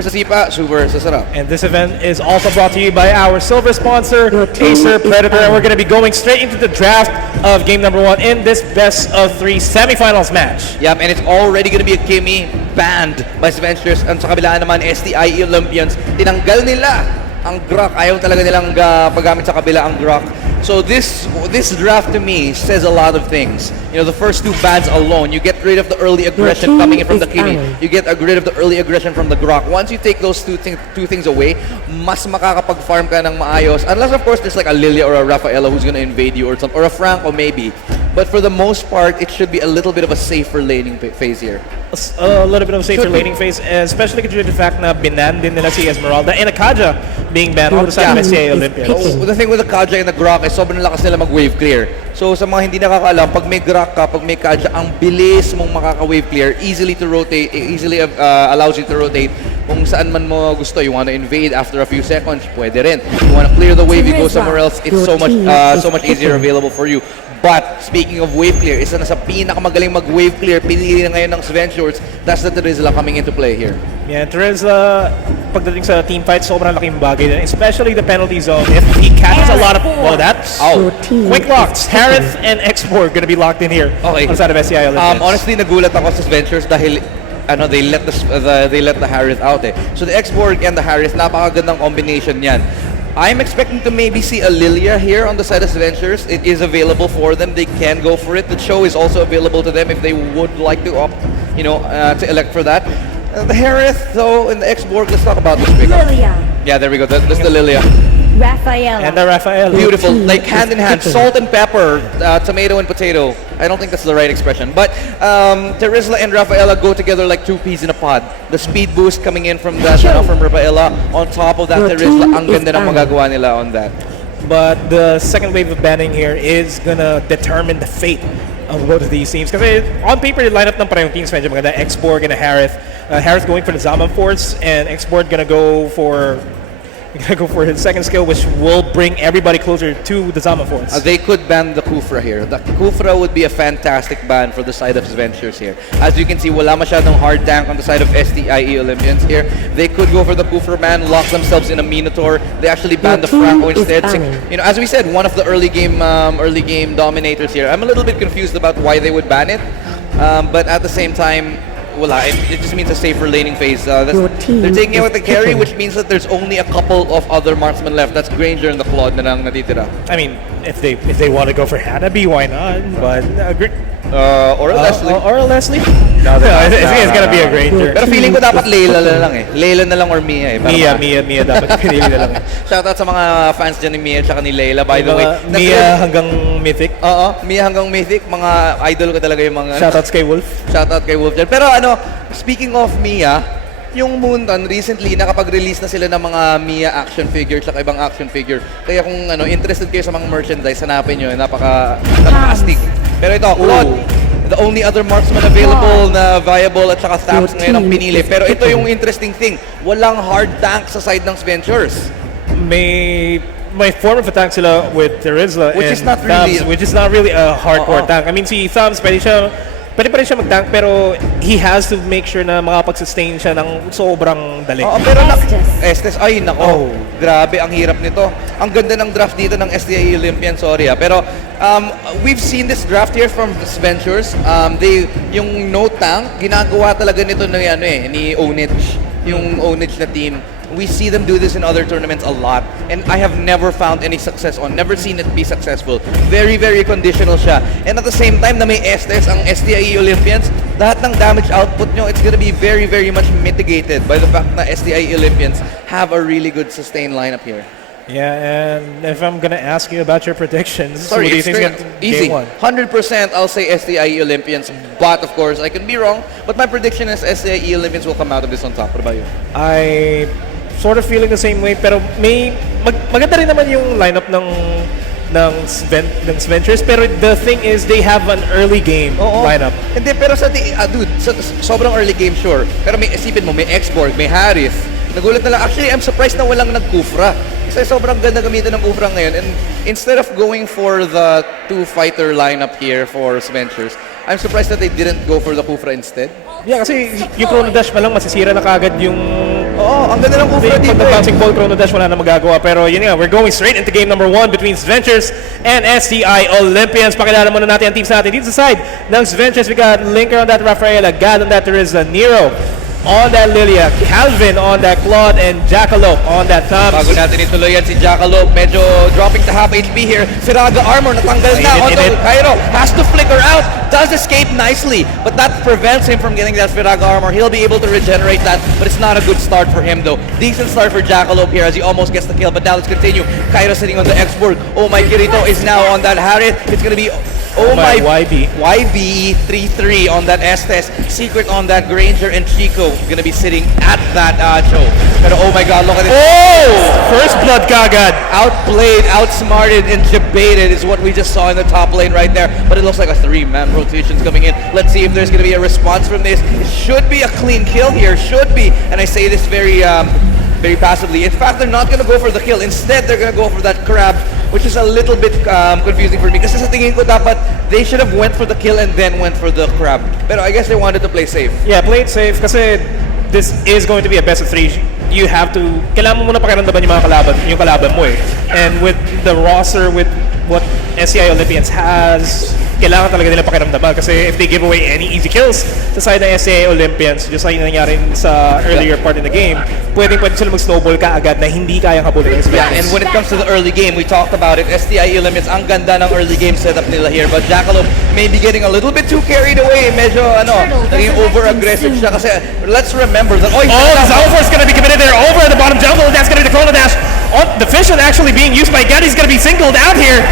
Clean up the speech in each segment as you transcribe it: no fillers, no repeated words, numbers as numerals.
Super sa sipa, super sa sarap. And this event is also brought to you by our silver sponsor, Acer Predator. And we're going to be going straight into the draft of game number 1 in this best of 3 semifinals match. Yep, and it's already gonna be a gimme banned by Sventures. And sa kabilaan naman, STI Olympians, tinanggal nila ang Grok. Ayaw talaga nilang paggamit sa kabila ang Grok. So this draft to me says a lot of things. You know, the first 2 bans alone, you get rid of the early aggression coming in from the Kimi. You get rid of the early aggression from the Grok. Once you take those two things away, mas makakapag-farm ka ng maayos. Unless of course there's like a Lilia or a Rafaela who's gonna invade you or something, or a Franco maybe. But for the most part, it should be a little bit of a safer laning phase here. A little bit of a safer laning phase, especially considering the fact na binan din nila si Esmeralda and Akaja being banned on the side of STI Olympians. So, the thing with the Kaja and the Grok is sobrang lakas nila mag-wave clear. So sa mga hindi nakakaalam, pag may Grok ka, pag may Kaja, ang bilis mong makaka-wave clear, easily allows you to rotate kung saan man mo gusto. You want to invade after a few seconds, pwede rin. You want to clear the wave, you go somewhere else, it's so much easier available for you. But speaking of wave clear, isa na sa pinakamagaling mag-wave clear, pinili na ngayon ng Sventures, that's the Terizla coming into play here. Yeah, Terizla, pagdating sa team fight, sobrang laking bagay din, especially the penalty zone. If he catches a lot of, that's quick locks. Harith and Export gonna be locked in here on the side of STI Olympians. Honestly, nagulat ako sa Sventures dahil they let the Harith out eh. So the Export and the Harith, napakagandang combination yan. I'm expecting to maybe see a Lilia here on the side of Sventures. It is available for them. They can go for it. The show is also available to them if they would like to opt, to elect for that. The Harith, though, in the X-Borg, let's talk about this pickup. Lilia. Yeah, there we go. That's the Lilia. Rafaela. And the Rafaela. Beautiful, like hand in hand, salt and pepper, tomato and potato. I don't think that's the right expression, but Terizla and Rafaela go together like 2 peas in a pod. The speed boost coming in from that, from Rafaela, on top of that Terizla, ang ganda ng magagawa nila on that. But the second wave of banning here is gonna determine the fate of both of these teams. Because on paper, the lineup ng parehong teams medyo maganda. X-Borg and a Harith. Harith going for the Zaman Force, and X-Borg gonna go for his second skill, which will bring everybody closer to the Zaman Force. They could ban the Kufra here. The Kufra would be a fantastic ban for the side of Sventures here. As you can see, wala masyadong hard tank on the side of STIE Olympians here. They could go for the Kufra ban, lock themselves in a Minotaur. They actually banned the Franco instead. So, as we said, one of the early game dominators here. I'm a little bit confused about why they would ban it, but at the same time, it just means a safer laning phase. They're taking it with the carry, which means that there's only a couple of other marksmen left. That's Granger and the Claude na lang natitira. I mean, if they want to go for Hanabi, why not? But or a Leslie. Or a Leslie? No, it's gonna be a Granger. Pero feeling ko dapat Layla na lang eh. Layla na lang or Mia eh. Mia dapat pinili na lang. Shoutout sa mga fans dyan ni Mia at saka ni Layla, by the way. Mia hanggang Mythic. Mia hanggang Mythic. Mga idol ko talaga yung mga... Shoutouts kay Wolf. Shoutout kay Wolf dyan. Pero speaking of Mia, yung Moonton, recently, nakapag-release na sila ng mga Mia action figure at ibang action figure. Kaya kung interested kayo sa mga merchandise, hanapin nyo. Napaka-astig. Pero ito, Claude, the only other marksman available na viable at saka Thaps ngayon ang pinili. Pero ito yung interesting thing. Walang hard tank sa side ng Sventures. May form of attack sila with Terizla which is not really a hardcore tank. I mean, si Thumbs, pwede pa rin siya mag-tank, pero he has to make sure na makapag-sustain siya ng sobrang dali. Pero Estes, ay nako, grabe, ang hirap nito. Ang ganda ng draft dito ng STI Olympian, sorry pero we've seen this draft here from Sventures. Yung no tank, ginagawa talaga nito ni Onage, yung Onage na team. We see them do this in other tournaments a lot, and I have never found any success never seen it be successful. Very, very conditional siya. And at the same time na may Estes, ang STI Olympians, lahat ng damage output nyo, it's gonna be very, very much mitigated by the fact na STI Olympians have a really good sustained lineup here. Yeah, and if I'm gonna ask you about your predictions, sorry, it's easy. 100% I'll say STI Olympians, but of course I can be wrong. But my prediction is STI Olympians will come out of this on top. What about you? I sort of feeling the same way, pero maganda rin naman yung lineup ng Sventures, pero the thing is they have an early game lineup. Hindi, pero sobrang early game, sure. Pero isipin mo, may X-Borg, may Harith. Nagulat na lang. Actually, I'm surprised na walang nag-Kufra. Kasi sobrang ganda gamitin ng Kufra ngayon. And instead of going for the 2-fighter lineup here for Sventures, I'm surprised that they didn't go for the Kufra instead. Yeah, kasi yung Chrono Dash pa lang masisira na kagad yung Oo, ang ganda ng Ufra Pag dito nag-bouncing ball chrono dash, wala na magagawa. Pero yun nga, we're going straight into game number 1 between Sventures and STI Olympians. Pakilala muna natin ang teams natin. Dito sa side ng Sventures, we got Linker on that Rafaela, Gad on that Teresa, Nero on that Lilia, Calvin on that Claude, and Jackalope on that Thumbs. Bago natin ituloy yan si Jackalope, medyo dropping to half HP here. Firaga armor, natanggal na. Onto Cairo, has to flicker out, does escape nicely, but that prevents him from getting that Firaga armor. He'll be able to regenerate that, but it's not a good start for him though. Decent start for Jackalope here as he almost gets the kill, but now let's continue. Cairo sitting on the X-Borg. Oh my, Kirito is now on that Harith. It's gonna be oh my YB 3-3 on that Estes, Secret on that Granger, and Chico gonna be sitting at that Cho. Pero oh my god, look at it. Oh! First blood kagad. Outplayed, outsmarted, and debated is what we just saw in the top lane right there. But it looks like a 3-man rotation's coming in. Let's see if there's gonna be a response from this. It should be a clean kill here, should be. And I say this very passively. In fact, they're not gonna go for the kill. Instead, they're gonna go for that crab, which is a little bit confusing for me. Kasi sa tingin ko dapat they should have went for the kill and then went for the crab. Pero I guess they wanted to play safe. Yeah, play it safe kasi this is going to be a best of 3. You have to, kailangan mo muna pakiramdaman yung kalaban mo eh. And with the roster, with what STI Olympians has, kailangan talaga nila pakiramdaman kasi if they give away any easy kills sa side ng STI Olympians, just like nangyari sa earlier part in the game, pwede sila mag-snowball ka agad na hindi kayang habulin ng Sventures. Yeah, and when it comes to the early game, we talked about it, STI Olympians, ang ganda ng early game setup nila here, but Jackalope may be getting a little bit too carried away, medyo naging over-aggressive siya kasi let's remember that, the Zalfor is going to be committed there over at the bottom jungle, that's going to be the Chrono Dash. The Vision actually being used by Gaddy's going to be singled out here.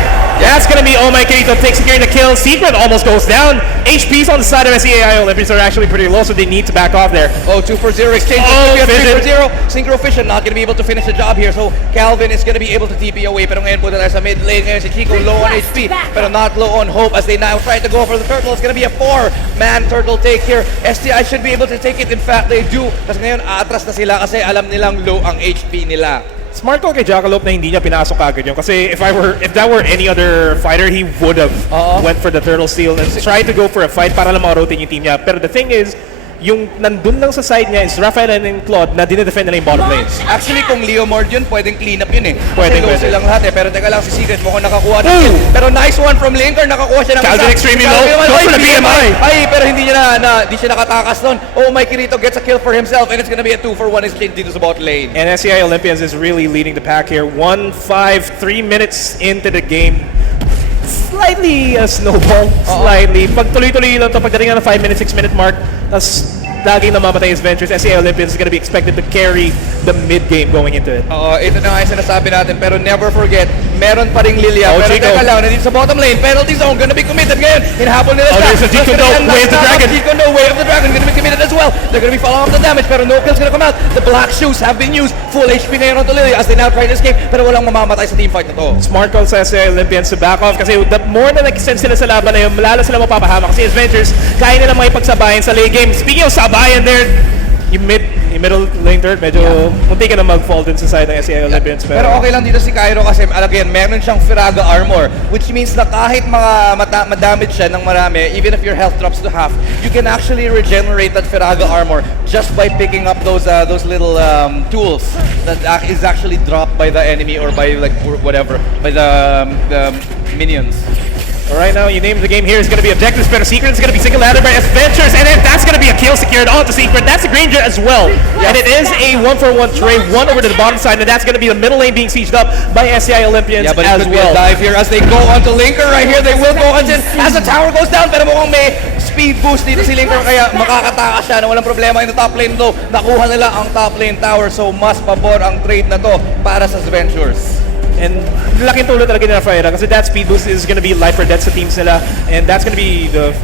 That's going to be Oh My Kirito securing the kill. Secret almost goes down. HPs on the side of SEAI Olympians are actually pretty low, so they need to back off there. Oh, 2 for 0 exchange. Oh, 3 for 0. Synchro Fission not going to be able to finish the job here, so Calvin is going to be able to TP away. Pero ngayon po na sa mid lane ngayon si Chico low on HP, pero not low on hope as they now try to go for the turtle. It's going to be a 4-man turtle take here. STI should be able to take it. In fact, they do. Kasi ngayon atras na sila kasi alam nilang low ang HP nila. Smart call kay Jackalope na hindi niya pinasok agad yun. Kasi if that were any other fighter, he would have went for the turtle steal and tried to go for a fight para lang ma-rotate yung team niya. Pero the thing is, yung nandun lang sa side niya is Rafael and Claude na dinedefend nila yung bottom lanes. Actually, kung Leo Mord yun, pwedeng clean up yun eh. Pwede. silang lahat eh. Pero teka lang, si Secret mukhang nakakuha ng kill. Pero nice one from Linker, nakakuha siya ng Calvin extremely low. Go for the BMI. Ay, pero hindi siya nakatakas nun. Oh my, Kirito gets a kill for himself and it's gonna be a 2-for-1 exchange dito sa bot lane. And SCI Olympians is really leading the pack here. 1-5, 3 minutes into the game. Slightly snowball. Slightly. Pag tuloy-tuloy lang ito, pagdating na 5 minute, 6 minute mark, tas laging namamatay yung Sventures, SCI Olympians is going to be expected to carry the mid-game going into it. Ito na nga yung sinasabi natin, pero never forget, meron pa ring Lilia. Pero Chico. teka lang, nandito sa bottom lane, penalty zone, gonna be committed ngayon. Hinahabol nila there's a Jikondo, Way of the Dragon. Jikondo, Way of the Dragon, gonna be committed as well. They're gonna be following up the damage, pero no kills gonna come out. The black shoes have been used. Full HP ngayon onto Lilia as they now try to escape, pero walang mamamatay sa teamfight na to. Smart call sa SCI Olympians to back off kasi the more na nag-extend sila sa laban na yun, malala sila mapapahama kasi Sventures, kaya nila makipagsabayan sa late game. Speaking of sabayan there, yung middle lane third, medyo munti ka na mag-fall din sa side ng SCI Olympians. Pero okay lang dito si Cairo kasi again, meron siyang Firaga armor, which means na kahit madamage siya ng marami, even if your health drops to half, you can actually regenerate that Firaga armor just by picking up those little tools that is actually dropped by the enemy or by by the minions. Right now, you name the game here is going to be Objectives, but Secret is going to be single-handed by Sventures, and then that's going to be a kill secured onto Secret. That's a Granger as well. And it is a 1-for-1 trade, one over to the bottom side, and that's going to be the middle lane being sieged up by SCI Olympians but as it could well. Be a dive here as they go onto Linker right here. They will go until as the tower goes down, pero mukhang may speed boost dito si Linker kaya makakatakas siya na walang problema in the top lane though. Nakuha nila ang top lane tower, so mas pabor ang trade na to para sa Sventures. And laking tulong talaga ni Rafaela kasi that speed boost is going to be life or death sa teams nila, and that's going to be the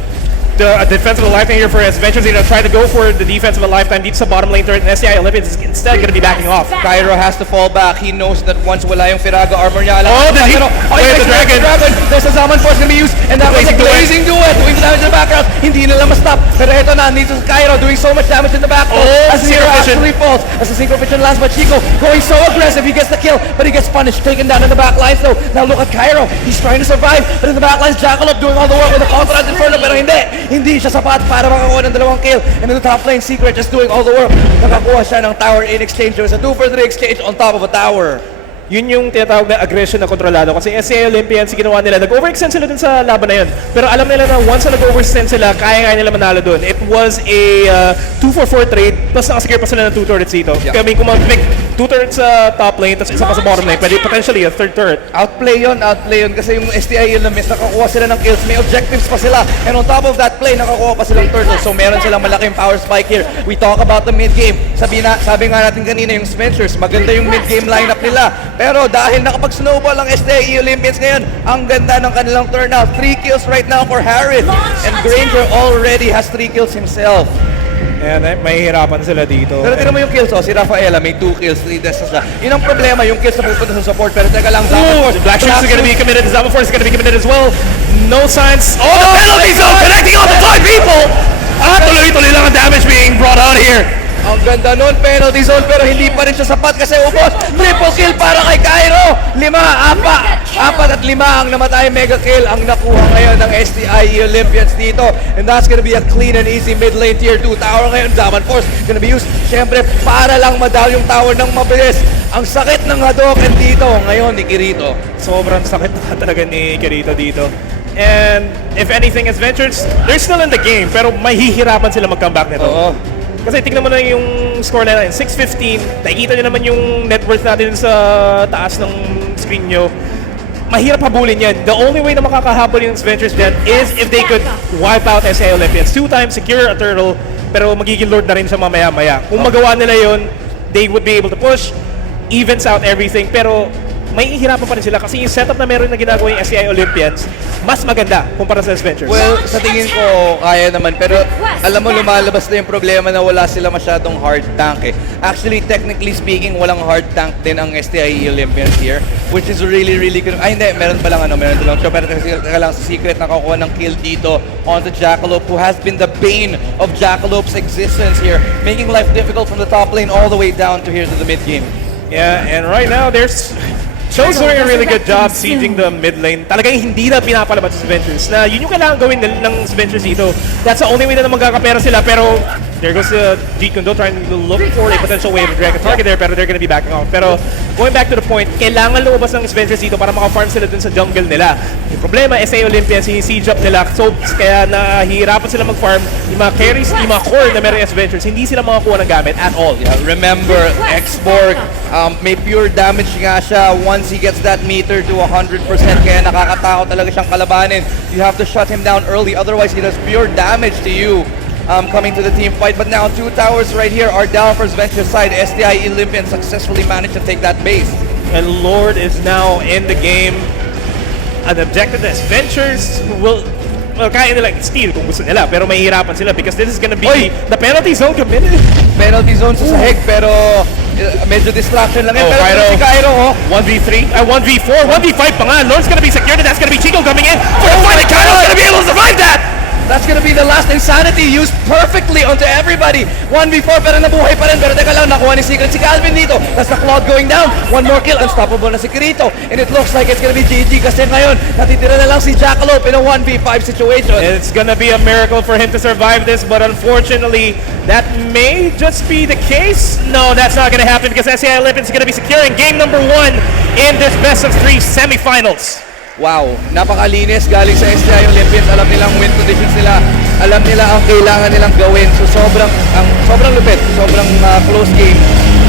defense of a lifetime here for Sventures. They're going to try to go for the defense of a lifetime dito sa bottom lane turret, and SCI Olympians is instead going to be backing off. Cairo has to fall back. He knows that once wala yung Firaga armor niya, the dragon. There's a Zaman Force going to be used, and that was a blazing duet doing the damage in the background. Hindi nila ma-stop. Pero ito na, dito sa Cairo doing so much damage in the back. As Zero actually falls. As the Synchro Fission lands, but Chico going so aggressive. He gets the kill, but he gets punished, taken down in the back lines though. Now look at Cairo. He's trying to survive, but in the back lines, Jackalope doing all the work with the Confidant Inferno, pero hindi. Hindi siya sapat para makakuha ng 2 kill. And in the top lane, Secret just doing all the work. Nakakuha siya ng tower in exchange. It was a 2-for-3 exchange on top of a tower. Yun yung tinatawag na aggression na kontrolado. Kasi STI Olympians, ginawa nila, nag-overextend sila dun sa laban na yun. Pero alam nila na once na nag-overextend sila, kaya nila manalo dun. It was a 2-for-4 trade, plus nakasecure pa sila ng 2 turrets dito. Yeah. Kaya may kung mag-pick 2 turrets sa top lane, tapos isa pa sa bottom lane, pwede potentially a 3rd turret. Outplay yun. Kasi yung STI Illumis, nakakuha sila ng kills. May objectives pa sila. And on top of that play, nakakuha pa silang turtle. So meron silang malaking power spike here. We talk about the mid-game. Sabi nga natin kanina yung Sventures, maganda yung mid-game lineup nila. Pero dahil nakapag-snowball ang STI Olympians ngayon, ang ganda ng kanilang turnout. 3 kills right now for Harith. And Granger already has 3 kills himself. Ayan, mahihirapan sila dito. Pero tignan mo yung kills, si Rafaela may 2 kills, 3 deaths na siya. Yun ang problema, yung kills na pupunta sa support. Pero teka lang, Zamaforce. Black Shoes is gonna be committed. Zamaforce is gonna be committed as well. No signs. Oh, the penalty zone connecting all the 5 people! Tuloy-tuloy lang ang damage being brought out here. Ang ganda nun, penalty zone, pero hindi pa rin siya sapat kasi ubos. Triple kill para kay Cairo. 5, 4 at 5 ang namatay. Mega kill ang nakuha ngayon ng STI Olympians dito. And that's gonna be a clean and easy mid lane tier 2 tower ngayon. Zaman Force gonna be used, syempre, para lang madaw yung tower ng mabilis. Ang sakit ng Hadoken dito ngayon ni Kirito. Sobrang sakit na talaga ni Kirito dito. And if anything, as Ventures, they're still in the game, pero mahihirapan sila mag-comeback nito. Oo. Kasi tignan mo na yung scoreline natin, 6-15. Nakikita nyo naman yung net worth natin sa taas ng screen nyo. Mahirap habulin yan. The only way na makakahabol yung Sventures dyan is if they could wipe out STI Olympians 2 times, secure a turtle, pero magiging lord na rin siya mamaya-maya. Kung magawa nila yun, they would be able to push, evens out everything, pero may ihirapan pa rin sila kasi yung setup na meron na ginagawa yung STI Olympians, mas maganda kumpara sa Sventures. Well, sa tingin ko, kaya naman. Pero alam mo, lumalabas na yung problema na wala sila masyadong hard tank eh. Actually, technically speaking, walang hard tank din ang STI Olympians here. Which is really, really good. Ay, hindi. Meron pa lang siya. Pero teka lang, sa Secret nakakuha ng kill dito on the Jackalope, who has been the bane of Jackalope's existence here. Making life difficult from the top lane all the way down to here to the mid game. Yeah, and right now, there's Cho's doing a really good job sieging the mid lane. Talagang hindi na pinapalabas sa Sventures na yun yung kailangan gawin ng Sventures dito. That's the only way na magkakapera sila, pero there goes Jeet Kundo trying to look for a potential wave of direct target there, pero they're gonna be backing off. Pero going back to the point, kailangan lumabas ng Sventures dito para maka-farm sila dun sa jungle nila. Yung problema, STI Olympians, sinisiege up nila, so kaya nahihirapan sila mag-farm. Yung mga carries, yung mga core na meron yung Sventures, hindi sila makakuha ng gamit at all. Yeah, remember, Xborg, may pure damage nga siya once he gets that meter to 100%, kaya nakakatakot talaga siyang kalabanin. You have to shut him down early, otherwise he does pure damage to you. Coming to the team fight, but now 2 towers right here are down for Sventures side. STI Olympians successfully managed to take that base. And Lord is now in the game. An objective that Sventures will, well, kaya nila steal kung gusto nila, pero mahihirapan sila because this is gonna be the penalty zone committed. Penalty zone sa sahig, pero medyo distraction lang yun. Pero si Cairo, 1v3, 1v4, 1v5 pa nga. Lord's gonna be secured, and that's gonna be Chico coming in for the fight, and Cairo's gonna be able to survive that! That's gonna be the last insanity used perfectly onto everybody. 1v4 pero nabuhay pa rin. Pero teka lang, nakuha ni Secret si Calvin dito. That's the Cloud going down. 1 more kill. Unstoppable na si Kirito. And it looks like it's gonna be GG kasi ngayon natitira na lang si Jackalope in a 1v5 situation. It's gonna be a miracle for him to survive this, but unfortunately, that may just be the case. No, that's not gonna happen because STI Olympians is gonna be securing game number 1 in this best of 3 semifinals. Wow, napakalinis galing sa STI Olympians. Alam nilang win conditions nila. Alam nila ang kailangan nilang gawin. So sobrang lupit, sobrang close game.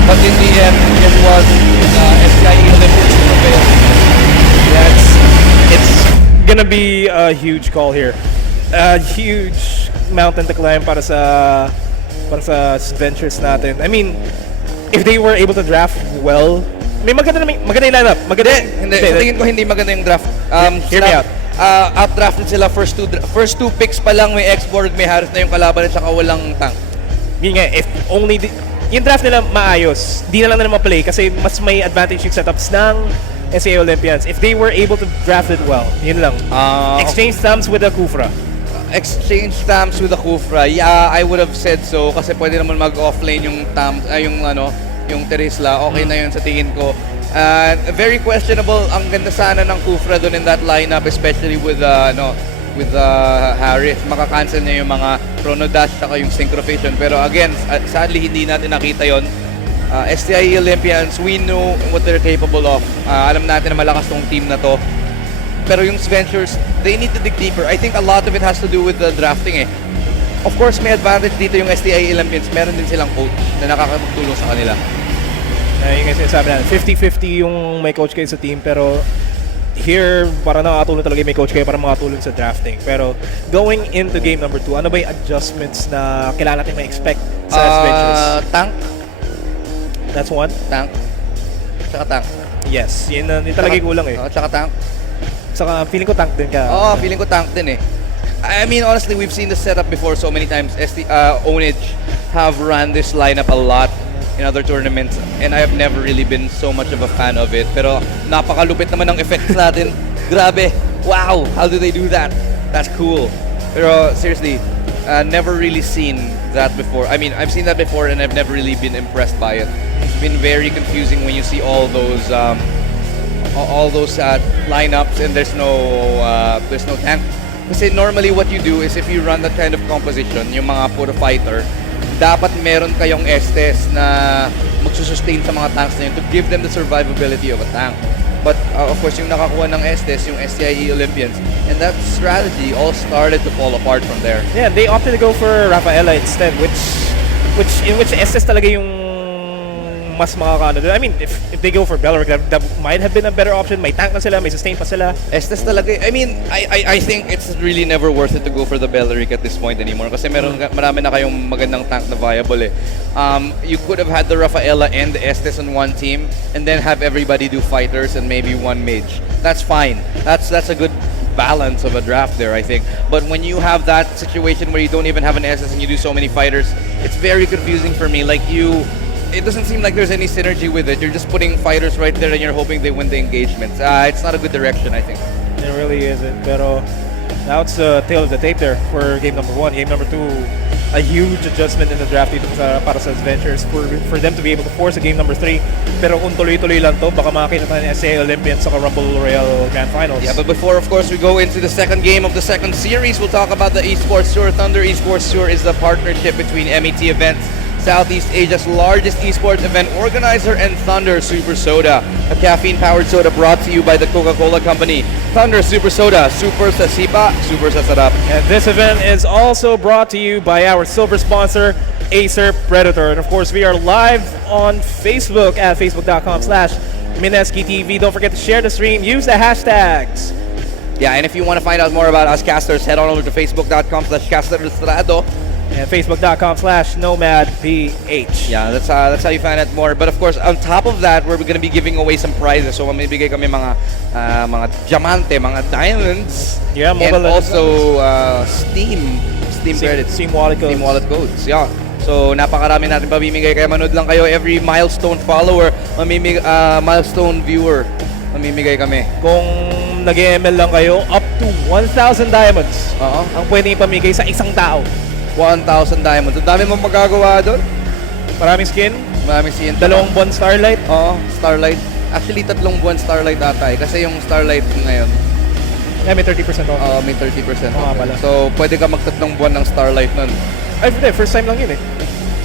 But in the end, it was STI Olympians who prevailed. It's gonna be a huge call here. A huge mountain to climb para sa Sventures natin. I mean, if they were able to draft well, may maganda yung lineup. Hindi. Sa tingin ko hindi maganda yung draft. Hear me out. Outdrafted sila first two picks pa lang, may Xborg, may Harris na yung kalaban at saka walang tank. Yun nga, if only yung draft nila maayos, di na lang nila ma-play kasi mas may advantage yung setups ng STI Olympians. If they were able to draft it well, yun lang. Exchange stamps with the Kufra. Exchange stamps with the Kufra. Yeah, I would have said so kasi pwede naman mag-offlane yung yung Terisla. Okay na yun sa tingin ko. Very questionable. Ang ganda sana ng Kufra doon in that lineup, especially with with Harris. Makakancel niya yung mga chrono dash saka yung synchrovision. Pero again, sadly hindi natin nakita yon. STI Olympians, we know what they're capable of. Alam natin na malakas tong team na to. Pero yung Sventures, they need to dig deeper. I think a lot of it has to do with the drafting eh. Of course, may advantage dito yung STI Olympians. Meron din silang coach na nakakapagtulong sa kanila. Yung nga sinasabi na, 50-50 yung may coach kayo sa team, pero here, para nakatulong talaga yung may coach kayo para makatulong sa drafting. Pero going into game number 2, ano ba yung adjustments na kailangan natin ma-expect sa Sventures? Tank. That's one? Tank. Tsaka tank. Yes, yun talaga yung kulang eh. Tsaka tank. Saka feeling ko tank din ka. Oo, feeling ko tank din eh. I mean, honestly, we've seen this setup before so many times. Onage have run this lineup a lot in other tournaments, and I have never really been so much of a fan of it. Pero napakalupit naman ng effects natin. Grabe. Wow, how do they do that? That's cool. Pero seriously, never really seen that before. I mean, I've seen that before, and I've never really been impressed by it. It's been very confusing when you see all those lineups, and there's no tank. Kasi normally what you do is if you run that kind of composition, yung mga puro fighter, dapat meron kayong Estes na magsusustain sa mga tanks na yun to give them the survivability of a tank. But of course, yung nakakuha ng Estes, yung STI Olympians, and that strategy all started to fall apart from there. Yeah, they opted to go for Rafaela instead, which Estes talaga yung mas makakaano doon. I mean, if they go for Belric, that might have been a better option. May tank na sila, may sustain pa sila. Estes talaga. I mean, I think it's really never worth it to go for the Belric at this point anymore kasi marami na kayong magandang tank na viable eh. You could have had the Rafaela and the Estes on one team and then have everybody do fighters and maybe one mage. That's fine. That's a good balance of a draft there, I think. But when you have that situation where you don't even have an Estes and you do so many fighters, it's very confusing for me. Like it doesn't seem like there's any synergy with it. You're just putting fighters right there and you're hoping they win the engagements. It's not a good direction, I think. It really isn't. Pero now it's the tail of the tape there for game number 1. Game number 2, a huge adjustment in the draft dito para sa Sventures for them to be able to force a game number 3. Pero kung tuloy-tuloy lang to, baka makakita tayo ng STI Olympians sa Rumble Royale Grand Finals. Yeah, but before, of course, we go into the second game of the second series, we'll talk about the Esports Tour. Thunder Esports Tour is the partnership between MET Events, Southeast Asia's largest esports event organizer, and Thunder Super Soda, a caffeine-powered soda brought to you by the Coca-Cola Company. Thunder Super Soda, super sa sipa, super sa sarap. And this event is also brought to you by our silver sponsor, Acer Predator. And of course, we are live on Facebook at facebook.com/MineskiTV. Don't forget to share the stream, use the hashtags. Yeah, and if you want to find out more about us casters, head on over to facebook.com/casterestrado. And facebook.com/nomadph. Yeah, that's how you find out more. But of course, on top of that, we're going to be giving away some prizes. So mamibigay kami mga diamante, mga diamonds, Yeah, and mobile also Steam credits, Steam wallet codes. Steam wallet codes. Yeah. So napakarami natin pamimigay, kaya manood lang kayo. Every milestone follower, milestone viewer, mamimigay kami. Kung nag-ML lang kayo, up to 1,000 diamonds ang pwede ipamigay sa isang tao. 1,000 diamonds. Ang dami mong magagawa doon. Maraming skin. Maraming skin. 2 buwan Starlight. Oo, Starlight. Actually, 3 buwan Starlight ata eh. Kasi yung Starlight ngayon, Yeah, may 30% off. may 30% Oo nga off. pala. So, pwede ka mag-3 buwan ng Starlight nun. Ay, hindi. First time lang yun eh.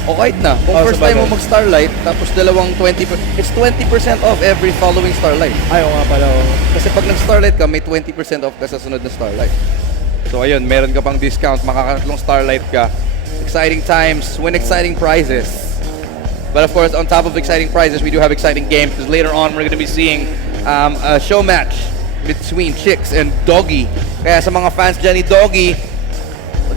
O kahit na. Kung Oh, first time sabagay. mo mag-Starlight, tapos dalawang 20%, it's 20% off every following Starlight. Ay, oo nga pala. Oo. Kasi pag nag-Starlight ka, may 20% off ka sa sunod na Starlight. So, ayun, meron ka pang discount, makakatatlong Starlight ka. Exciting times, win exciting prizes. But of course, on top of exciting prizes, we do have exciting games, because later on, we're going to be seeing a show match between Chicks and Doggy. Kaya sa mga fans dyan ni Doggy,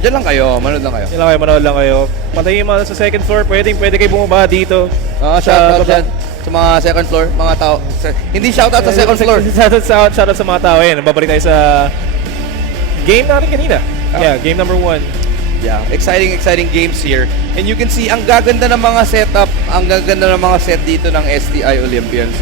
dyan lang kayo, manood lang kayo. Yan lang kayo, manood lang kayo. Patayin mo sa second floor, pwede kayo bumaba dito. Shoutout dyan sa mga second floor, mga tao. Hindi shoutout sa second floor. Shoutout sa mga tao. Ayan, babalik tayo sa game natin kanina. Yeah, game number 1. Yeah, exciting games here. And you can see, ang gaganda ng mga setup, ang gaganda ng mga set dito ng STI Olympians.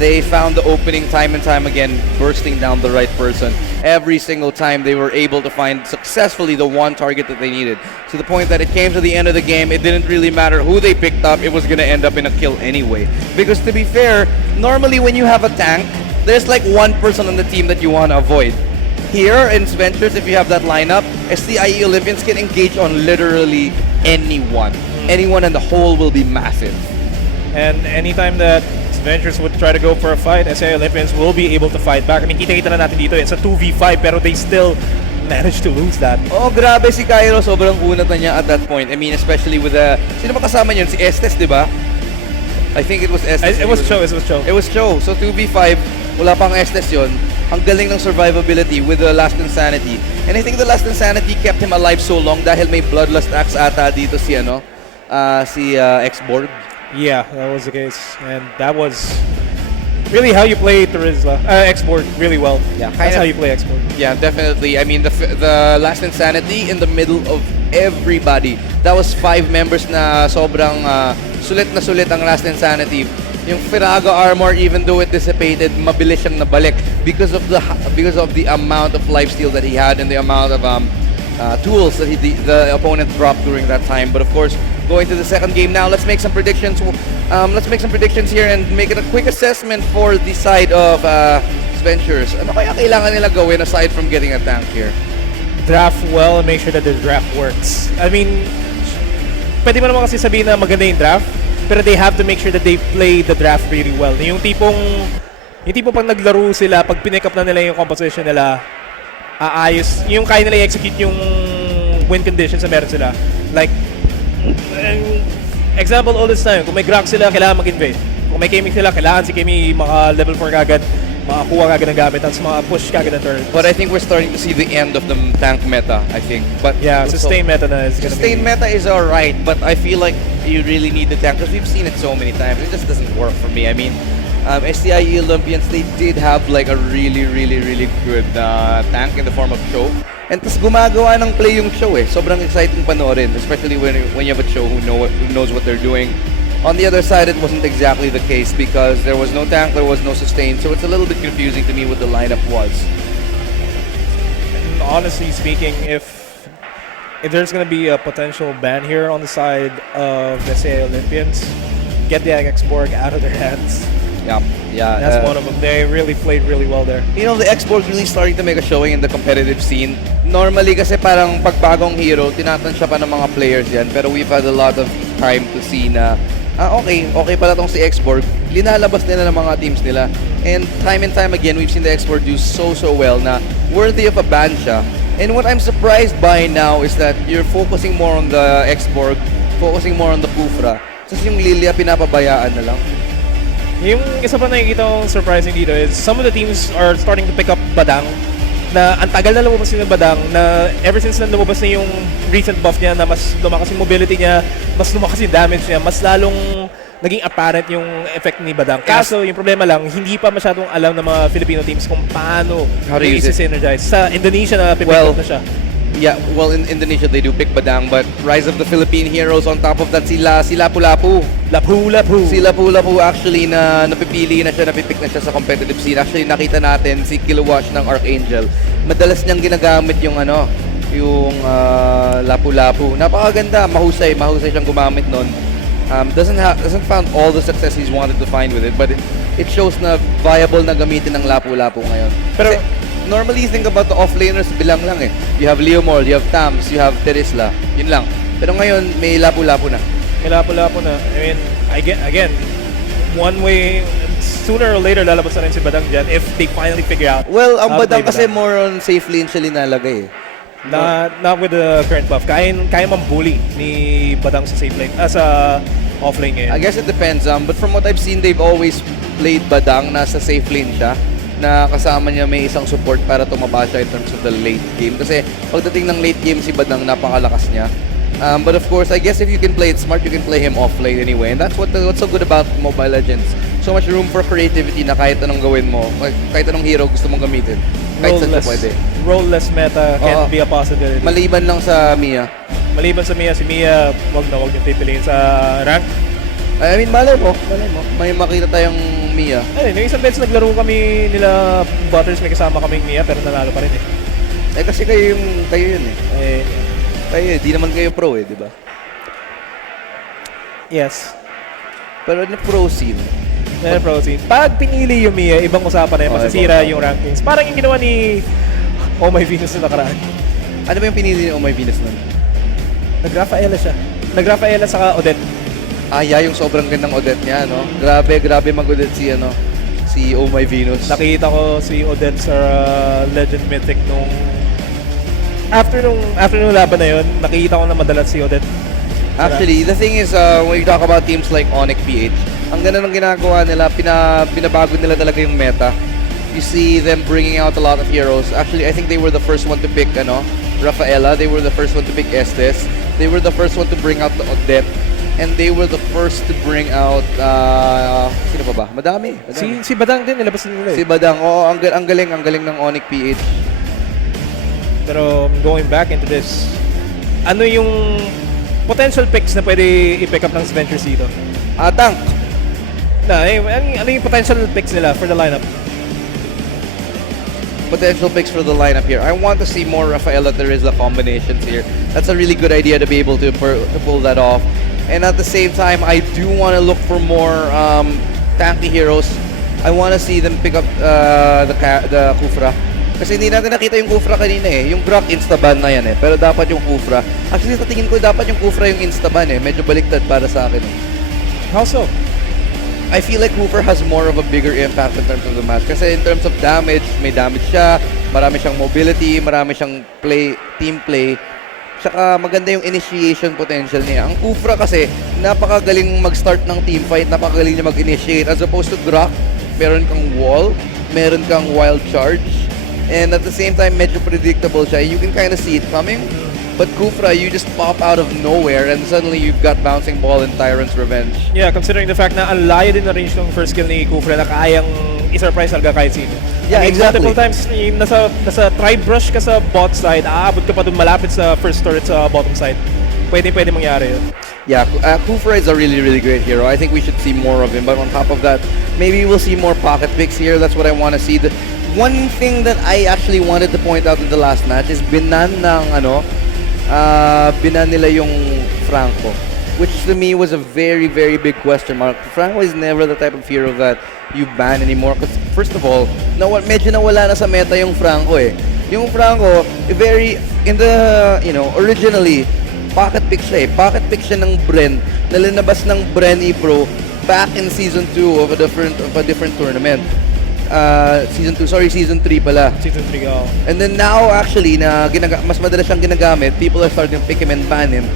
They found the opening time and time again, bursting down the right person. Every single time they were able to find successfully the one target that they needed. To the point that it came to the end of the game, it didn't really matter who they picked up, it was going to end up in a kill anyway. Because to be fair, normally when you have a tank, there's like one person on the team that you want to avoid. here in Sventures, if you have that lineup, STI Olympians can engage on literally anyone. Anyone, and the hole will be massive. And anytime that Sventures would try to go for a fight, STI Olympians will be able to fight back. I mean, kita-kita na natin dito, it's a 2v5 pero they still managed to lose that. Oh, grabe si Cairo, sobrang unat na niya at that point. I mean, especially with the... Sino ba kasama niyon? Si Estes, di ba? I think it was Estes. It was Cho. It was Cho. So 2v5, wala pang Estes yun. Ang galing ng survivability with the Last Insanity. And I think the Last Insanity kept him alive so long dahil may Bloodlust Axe ata dito si X-Borg. Yeah, that was the case. And that was really how you play X-Borg really well. Yeah, that's how you play X-Borg. Yeah, definitely. I mean, the Last Insanity in the middle of everybody. That was 5 members na sobrang sulit na sulit ang Last Insanity. Yung Firaga armor, even though it dissipated, mabilis siyang nabalik because of the amount of lifesteal that he had and the amount of tools that the opponent dropped during that time. But of course, going to the second game now, let's make some predictions. Let's make some predictions here and make it a quick assessment for the side of Sventures. Ano kaya kailangan nila gawin aside from getting a tank here? Draft well and make sure that the draft works. I mean, pwede mo naman kasi sabihin na maganda yung draft, pero they have to make sure that they play the draft really well. Yung tipong pag naglaro sila, pag pinick up na nila yung composition nila, aayos, yung kaya nila i-execute yung win conditions na meron sila. Like, example all this time, kung may Grok sila, kailangan mag-invade. Kung may Kami sila, kailangan si Kami maka level 4 kagad, makakuha kagad ng gamit, at maka-push kagad ng turret. But I think we're starting to see the end of the tank meta, I think. But yeah, sustain meta na is gonna sustain meta is alright, but I feel like you really need the tank because we've seen it so many times. It just doesn't work for me. I mean, STI Olympians, they did have like a really good tank in the form of Cho. And tas gumagawa ng play yung Cho eh. Sobrang exciting panoorin, especially when you have a Cho who knows what they're doing. On the other side, it wasn't exactly the case because there was no tank, there was no sustain, so it's a little bit confusing to me what the lineup was. And honestly speaking, if there's gonna be a potential ban here on the side of the STI Olympians, get the X-Borg out of their hands. Yeah. That's one of them. They really played really well there. You know, the X-Borg really starting to make a showing in the competitive scene. Normally kasi parang pagbagong hero, tinatansya pa ng mga players yan. Pero we've had a lot of time to see na, okay pala tong si X-Borg. Linalabas nila ng mga teams nila. And time again, we've seen the X-Borg do so well na worthy of a ban siya. And what I'm surprised by now is that you're focusing more on the X-Borg, focusing more on the Kufra. Tapos yung Lilia, pinapabayaan na lang. Yung isa pa nakikita kong surprising dito is some of the teams are starting to pick up Badang na ang tagal na lumabas yung Badang na ever since na lumabas na yung recent buff niya na mas lumakas yung mobility niya, mas lumakas yung damage niya, mas lalong naging apparent yung effect ni Badang. Kaso yung problema lang, hindi pa masyadong alam ng mga Filipino teams kung paano i-synergize. Sa Indonesia na pipick up na siya. Yeah, well, in Indonesia they do pick Badang, but Rise of the Philippine Heroes, on top of that, si Lapu-Lapu. Si Lapu-Lapu actually na napipili na siya, napipick na siya sa competitive scene. Actually, nakita natin si Kilowash ng Archangel. Madalas niyang ginagamit yung Lapu-Lapu. Napakaganda, mahusay siyang gumamit nun. Doesn't found all the success he's wanted to find with it, but it shows na viable na gamitin ng Lapu-Lapu ngayon. Pero normally you think about the offlaners, bilang lang eh. You have Leomord, you have Tams, you have Terisla. Yun lang. Pero ngayon, may Lapu-Lapu na. I mean, again, one way, sooner or later lalabas na rin si Badang dyan if they finally figure out. Well, ang Badang kasi more on safe lane siya linalagay eh. Not with the current buff. Kaya mambully ni Badang sa safe lane, sa off lane ngayon. I guess it depends. But from what I've seen, they've always played Badang na sa safe lane siya, na kasama niya may isang support para tumaba siya in terms of the late game. Kasi pagdating ng late game si Badang, napakalakas niya. But of course, I guess if you can play it smart, you can play him off lane anyway. And that's what's so good about Mobile Legends. So much room for creativity na kahit anong gawin mo, kahit anong hero gusto mong gamitin. Kahit saan siya pwede. Role-less meta can be a possibility. Maliban lang sa Mia. Si Mia, wag yung pipiliin sa rank. I mean, malay mo. May makita tayong Mia. Ay, may isang beses naglaro kami nila Butters, may kasama kaming Mia, pero nanalo pa rin eh. Kasi kayo yun eh. Kayo, di naman kayo pro eh, di ba? Yes. Pero pro scene. Pro scene. Pag pinili yung Mia, ibang usapan na yun, masasira yung rankings. Parang yung ginawa ni Oh My Venus na nakaraan. Ano ba yung pinili ni Oh My Venus nun? Nag-Rafaela siya. Nag-Rafaela saka Odette. Yung sobrang gandang Odette niya, no? Grabe mag-Odette si Oh My Venus. Nakita ko si Odette sa Legend Mythic nung after nung laban na yun, nakita ko na madalas si Odette. Actually, the thing is, when you talk about teams like Onyx PH, ang ganda ng ginagawa nila, binabago nila talaga yung meta. You see them bringing out a lot of heroes. Actually, I think they were the first one to pick, Rafaela. They were the first one to pick Estes. They were the first one to bring out the Odette. And they were the first to bring out, sino pa ba? Madami. Si Badang din, nilabas nila eh. Si Badang, ang galing ng Onyx PH. Pero going back into this, ano yung potential picks na pwede i-pick up ng Sventures dito? Tank. Ano yung potential picks nila for the lineup? Potential picks for the lineup here. I want to see more Rafaela Teresa combinations here. That's a really good idea to be able to pull that off. And at the same time, I do want to look for more tanky heroes. I want to see them pick up the Kufra. Kasi hindi natin nakita yung Kufra kanina eh. Yung Brock instaban na yan eh. Pero dapat yung Kufra. Actually, sa tingin ko dapat yung Kufra yung instaban eh. Medyo baliktad para sa akin eh. How so? I feel like Hoover has more of a bigger impact in terms of the match. Kasi in terms of damage, may damage siya, marami siyang mobility, marami siyang team play. Tsaka maganda yung initiation potential niya. Ang Kufra kasi, napakagaling mag-start ng team fight, napakagaling niya mag-initiate. As opposed to Brock, meron kang wall, meron kang wild charge, and at the same time, medyo predictable siya. You can kind of see it coming. But Kufra, you just pop out of nowhere and suddenly you've got Bouncing Ball and Tyrant's Revenge. Yeah, considering the fact na ang layo din na range ng first skill ni Kufra na kayang i-surprise talaga kahit sino. Yeah, exactly. Multiple times, nasa tri-brush ka sa bot side, aabot ka pa dun malapit sa first turret sa bottom side. Pwede mangyari yun. Yeah, Kufra is a really, really great hero. I think we should see more of him. But on top of that, maybe we'll see more pocket picks here. That's what I want to see. The one thing that I actually wanted to point out in the last match is binan nila yung Franco, which to me was a very, very big question mark. Franco is never the type of hero that you ban anymore. Because first of all, medyo nawala na sa meta yung Franco eh. Yung Franco, originally, pocket pick siya eh. Pocket pick siya ng Bren, nalinabas ng Bren Pro back in Season 2 of a different tournament. Season 3 pala. Season 3, oh. And then now, actually, mas madalas siyang ginagamit, people are starting to pick him and ban him.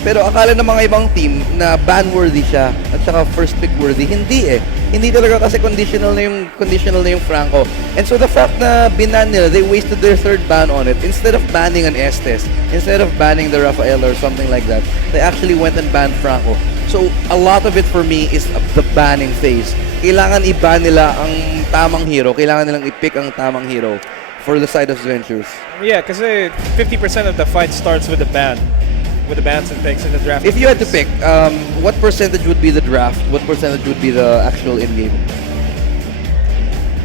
Pero akala ng mga ibang team na ban-worthy siya at saka first pick-worthy. Hindi eh. Hindi talaga kasi conditional na yung Franco. And so the fact na binan nila, they wasted their third ban on it. Instead of banning an Estes, instead of banning the Rafaela or something like that, they actually went and banned Franco. So a lot of it for me is the banning phase. Kailangan i-ban nila ang tamang hero. Kailangan nilang i-pick ang tamang hero for the side of Sventures. Yeah, kasi 50% of the fight starts with the ban. With the bans and picks in the draft. If you had to pick, what percentage would be the draft? What percentage would be the actual in-game?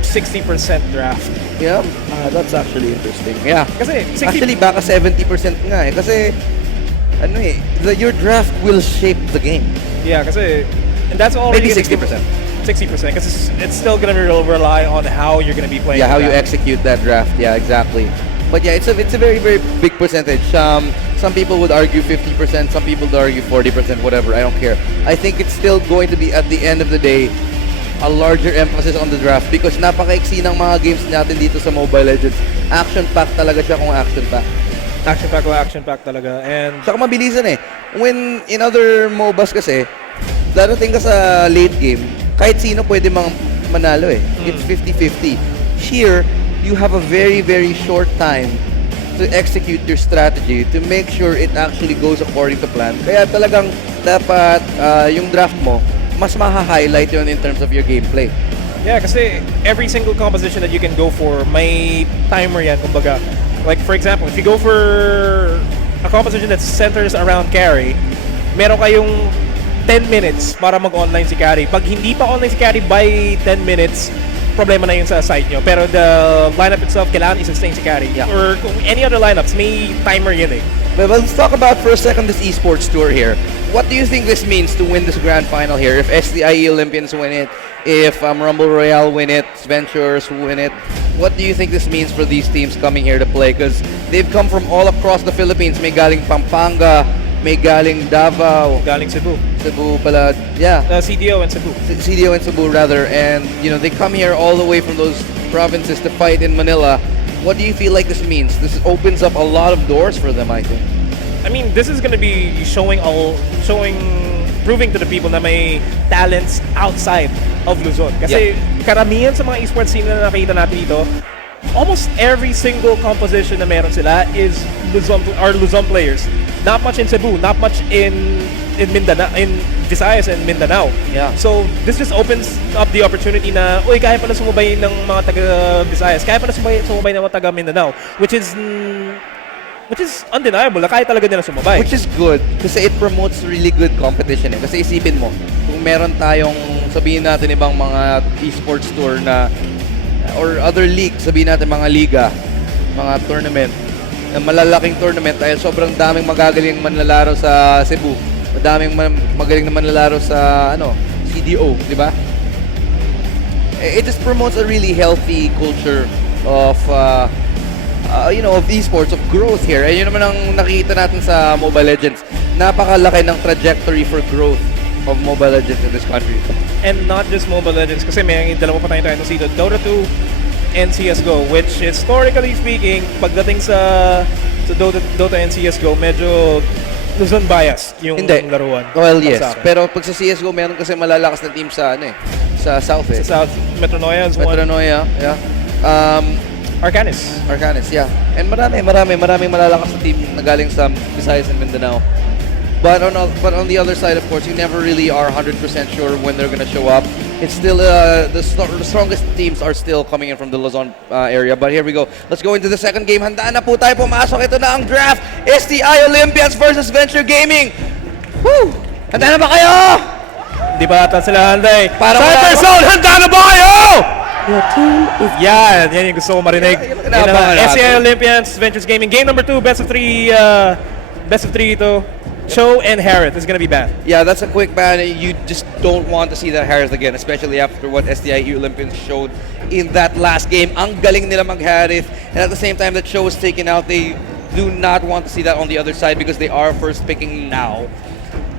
60% draft. Yeah, that's actually interesting. Yeah, Kasi 60... actually baka 70% nga eh. Kasi your draft will shape the game. Yeah, kasi and that's already Maybe 60%. 60% because it's still gonna rely on how you're gonna be playing. Yeah, how you execute that draft. Yeah, exactly. But yeah, it's a very, very big percentage. Some people would argue 50%, some people would argue 40%, whatever. I don't care. I think it's still going to be, at the end of the day, a larger emphasis on the draft because napaka-iksi ng mga games natin dito sa Mobile Legends. Action-pack talaga siya kung action-pack. Action-pack talaga. And saka mabilisan eh. When in other MOBAs kasi, darating ka sa late game, kahit sino pwede manalo eh. It's 50-50. Here, you have a very, very short time to execute your strategy to make sure it actually goes according to plan. Kaya talagang dapat yung draft mo, mas maha-highlight yun in terms of your gameplay. yeah, kasi every single composition that you can go for, may timer yan, kumbaga. Like for example, if you go for a composition that centers around carry, meron kayong 10 minutes para mag-online si carry. Pag hindi pa online si carry by 10 minutes, problema na yun sa site nyo. Pero the lineup itself, kailangan i-sustain si carry. Yeah. Or kung any other lineups, may timer yun eh. But let's talk about for a second this esports tour here. What do you think this means to win this grand final here? If STI Olympians win it, if Rumble Royale win it, Sventures win it, what do you think this means for these teams coming here to play? Because they've come from all across the Philippines. May galing Pampanga, may galing Davao, Galing Cebu. Cebu pala, yeah. CDO and Cebu. CDO and Cebu rather, and they come here all the way from those provinces to fight in Manila. What do you feel like this means? This opens up a lot of doors for them, I think. I mean, this is gonna be proving to the people na may talents outside of Luzon. Kasi karamihan sa mga esports scene na nakita natin dito, almost every single composition na meron sila is Luzon players. Not much in Cebu, not much in Mindanao, in Visayas and Mindanao. Yeah. So this just opens up the opportunity na, uy, kaya pala sumubay ng mga taga Visayas, kaya pala sumubay ng mga taga Mindanao, which is undeniable. Kaya talaga nila sumabay. Which is good kasi it promotes really good competition. Kasi isipin mo, kung meron tayong sabihin natin ibang mga esports tour na or other league, sabihin natin mga liga, mga tournament, malalaking tournament dahil sobrang daming magagaling manlalaro sa Cebu. Madaming magaling na manlalaro sa CDO, di ba? It just promotes a really healthy culture of of esports, of growth here. And yun naman ang nakikita natin sa Mobile Legends. Napakalaki ng trajectory for growth of Mobile Legends in this country. And not just Mobile Legends, kasi may dalawa pa tayong titles dito, Dota 2 and CSGO, which historically speaking, pagdating sa Dota and CSGO, medyo Luzon bias yung laruan. Well, yes. Pero pag sa CSGO, meron kasi malalakas na team sa sa South eh. Sa South, Metronoia is one. Metronoia, yeah. Arcanis, yeah. And maraming malalakas na team na galing sa Visayas and Mindanao. But on the other side, of course, you never really are 100% sure when they're gonna show up. It's still the strongest teams are still coming in from the Luzon area. But here we go. Let's go into the second game. Handaan na po tayo pumasok. Ito na ang draft. STI Olympians versus Venture Gaming. Woo! Handa na ba kayo? Di ba ata sila handa eh? Cyber Zone, handa na ba kayo? Your team is yan yung gusto ko marinig. STI Olympians, Ventures Gaming. Game number 2, best of 3 ito. Cho and Harith is going to be banned. Yeah, that's a quick ban. You just don't want to see that Harith again, especially after what STI Olympians showed in that last game. Ang galing nila mag-Harith. And at the same time that Cho was taken out, they do not want to see that on the other side because they are first picking now.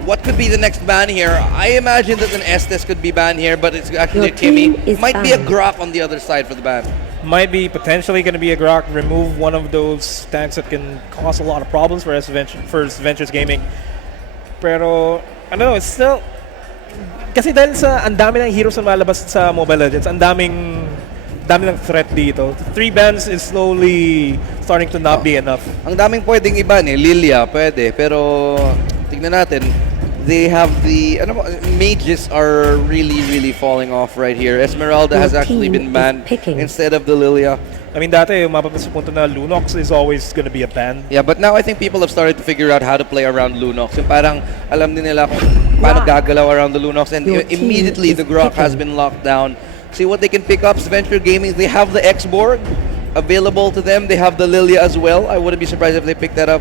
What could be the next ban here? I imagine that an Estes could be banned here, but it's actually a Kimmy. Might be a Grok on the other side for the ban. Might be potentially going to be a Grok. Remove one of those tanks that can cause a lot of problems for Ventures Gaming. Pero, I don't know, it's still... Kasi dahil sa ang dami ng heroes na malabas sa Mobile Legends, ang daming ng threat dito. 3 bans is slowly starting to not be enough. Ang daming pwedeng iban eh. Lilia, pwede. Pero, tignan natin. They have the mages are really falling off right here. Esmeralda has actually been banned instead of the Lilia. I mean, dati umabot sa punto na Lunox is always going to be a ban. Yeah, but now I think people have started to figure out how to play around Lunox. Yung parang alam din nila kung paano gagalaw around the Lunox, and immediately the Grok has been locked down. See what they can pick up. Venture Gaming, they have the X-Borg available to them. They have the Lilia as well. I wouldn't be surprised if they pick that up.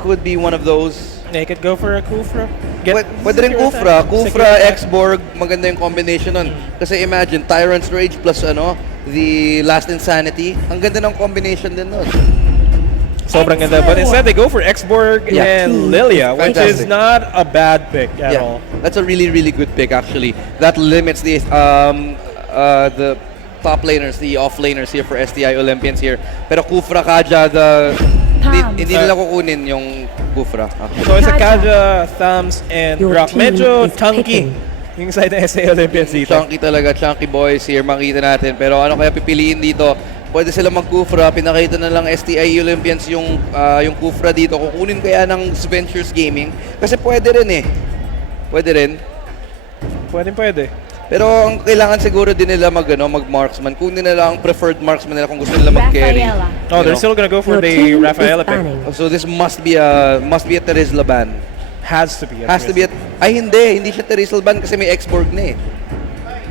Could be one of those. They could go for a Kufra. Pwede rin Kufra. Kufra, X-Borg, maganda yung combination nun. Kasi imagine, Tyrant's Rage plus the Last Insanity. Ang ganda ng combination din nun. Sobrang ganda. But instead, they go for X-Borg and Lilia, which is not a bad pick at all. That's a really good pick, actually. That limits the top laners, the off laners here for STI Olympians here. Pero Kufra, Kaja, hindi nila kukunin yung Kufra. So it's a Kaja, Thumbs, and Grok. Medyo chunky yung side ng STI Olympians dito. Chunky talaga, chunky boys here, makita natin. Pero ano kaya pipiliin dito? Pwede sila mag-Kufra, pinakita na lang STI Olympians yung Kufra dito. Kukunin kaya ng Sventures Gaming? Kasi pwede rin eh. Pwede rin. Pwede. Pero ang kailangan siguro din nila mag-marksman. Kunin nila ang preferred marksman nila kung gusto nila mag-carry. Oh, they're still gonna go for the Rafaela pick. So this must be a Terizla ban. Has to be. Ay hindi siya Terizla ban kasi may X-Borg na eh.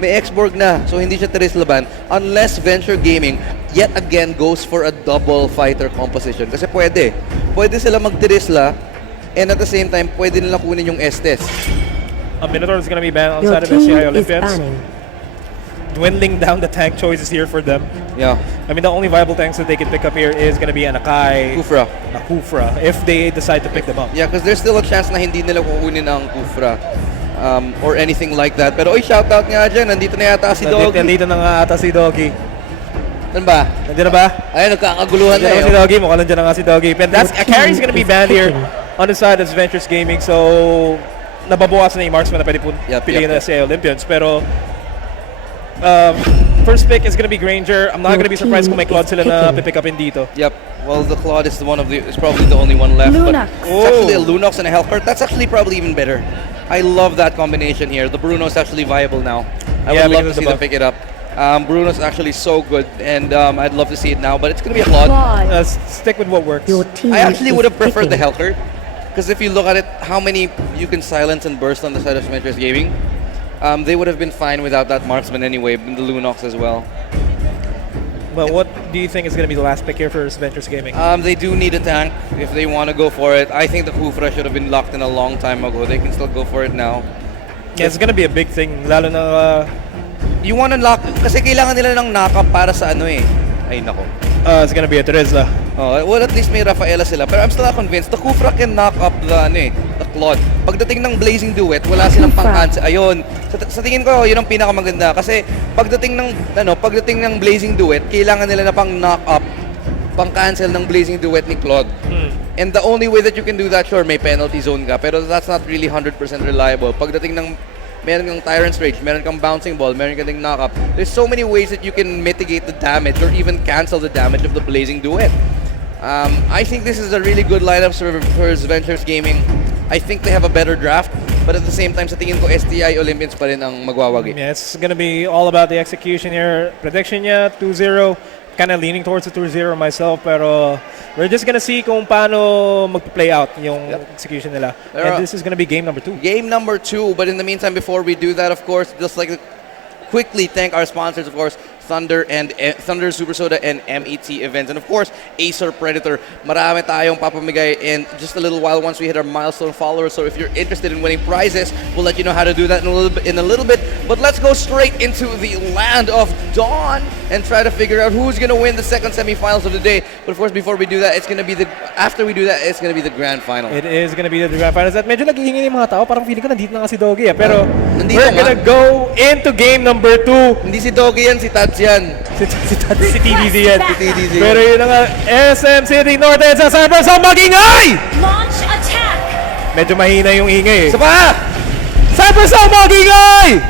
May X-Borg na, so hindi siya Terizla ban unless Venture Gaming yet again goes for a double fighter composition. Kasi pwede sila mag-Terizla And at the same time, pwede nila kunin yung Estes. Minotaur is going to be banned on the Your side of team STI is Olympians. banning. Dwindling down the tank choices here for them. Yeah. I mean, the only viable tanks that they can pick up here is going to be an Akai, Kufra. a Kufra, if they decide to pick them up. Yeah, because there's still a chance na hindi nila kukunin ang Kufra. Or anything like that. Pero oy, shoutout nga dyan. Nandito na yata si Doggy. Nandito na nga ata si Doggy. Ano ba? Nandiyan na ba? Ayun, nagkakaguluhan na Nandiyan na si yun. Doggy. Mukhang nandiyan na nga si Doggy. But that's, Carry's going to be banned here on the side of Sventures Gaming. So, nababawasan na yung marksman na pwede po piliin na STI Olympians. Pero, first pick is going to be Granger. I'm not going to be surprised kung may Claude sila na pipick upin dito. Yep. Well, the Claude is probably the only one left. Lunox. But it's actually a Lunox and a Hellcurt. That's actually probably even better. I love that combination here. The Bruno's actually viable now. I would love to see them pick it up. Bruno's actually so good, and I'd love to see it now. But it's going to be a Claude. Claude. Stick with what works. Your team I actually is would have preferred the picking. Hellcurt. Because if you look at it, how many you can silence and burst on the side of Sventures Gaming, they would have been fine without that marksman anyway, and the Lunox as well. Well, what do you think is going to be the last pick here for Sventures Gaming? They do need a tank if they want to go for it. I think the Kufra should have been locked in a long time ago. They can still go for it now. Yeah, it's going to be a big thing. Lalo na, You want to lock, kasi kailangan nila ng knock-up para sa ano eh. Ay nako. it's going to be a Teresa. Oh, well, at least may Rafaela sila. Pero I'm still not convinced. The Kufra can knock up the Claude. Pagdating ng Blazing Duet, wala silang pang-cancel. Ayun. Sa tingin ko, yun ang pinakamaganda. Kasi pagdating ng Blazing Duet, kailangan nila na pang-knock up, pang-cancel ng Blazing Duet ni Claude. And the only way that you can do that, sure, may penalty zone ka. Pero that's not really 100% reliable. Pagdating ng meron kang Tyrant's Rage, meron kang Bouncing Ball, meron kang knock-up. There's so many ways that you can mitigate the damage or even cancel the damage of the Blazing Duet. I think this is a really good lineup for Sventures Gaming. I think they have a better draft, but at the same time, sa tingin ko, STI Olympians pa rin ang magwawagi. Yeah, it's going to be all about the execution here. Prediction niya, 2-0. Kind of leaning towards the 2-0 myself, pero we're just gonna see kung paano mag-play out yung execution nila. And this is gonna be game number 2. Game number 2, but in the meantime, before we do that, of course, just like quickly thank our sponsors, of course, Thunder, Super Soda, and MET Events. And of course, Acer Predator. Marami tayong papamigay in just a little while once we hit our milestone followers. So if you're interested in winning prizes, we'll let you know how to do that in a little bit. But let's go straight into the land of Dawn and try to figure out who's going to win the second semifinals of the day. But of course, before we do that, after we do that, it's going to be the grand final. It is going to be the grand finals. At medyo naghihingi yung mga tao. Parang feeling ko nandito na nga si Doggy. Pero Nandito we're gonna go into game number 2. Hindi si Doggy yan, si Tats yan. Si TDZ yan. Si TDZ. Pero yun na nga, SM City Norte sa Cyber sa magingay! Launch attack! Medyo mahina yung ingay eh. Isa pa! Cyber sa magingay!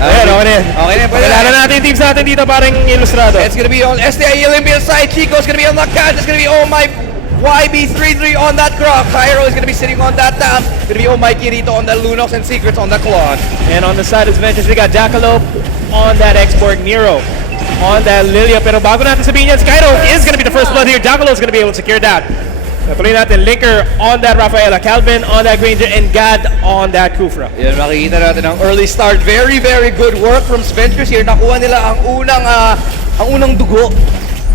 Ayan, okay na yan. Okay na yan. Pakilala natin yung teams natin dito parang ilustrado. It's gonna be on STI Olympian side. Chico's gonna be on the catch. It's gonna be Oh My YB33 on that Grok. Cairo is gonna be sitting on that Tam. Gonna be Oh My Kirito on that Lunox and Secrets on that Claude. And on the side of Sventures, we got Jackalope on that X-Borg, Nero on that Lilia. Pero bago natin sabihin yan, Cairo is gonna be the first blood here. Jackalope's gonna be able to secure that. Natuloy natin, Linker on that Rafaela, Calvin on that Granger, and Gad on that Kufra. Yan, makikita natin ang early start. Very, very good work from Sventures here. Nakuha nila ang unang dugo.